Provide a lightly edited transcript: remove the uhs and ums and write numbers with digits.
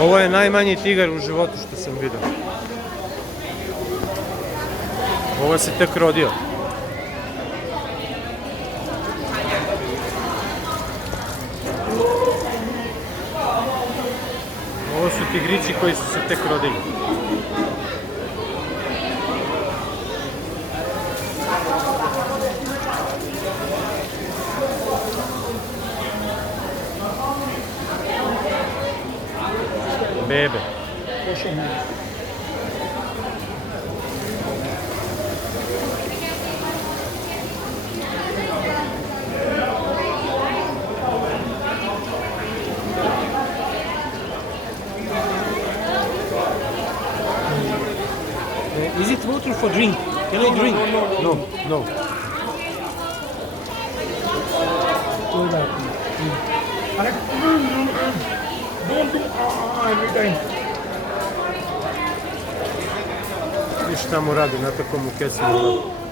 Ovo je najmanji tigar u životu što sam vidio. Ovo se tek rodio. Ovo su tigrici koji su se tek rodili. Bebe. Is it water for drink? Can I drink? No, no. Don't do every time. Viš šta mu radi, na takvom u kesi mu radi.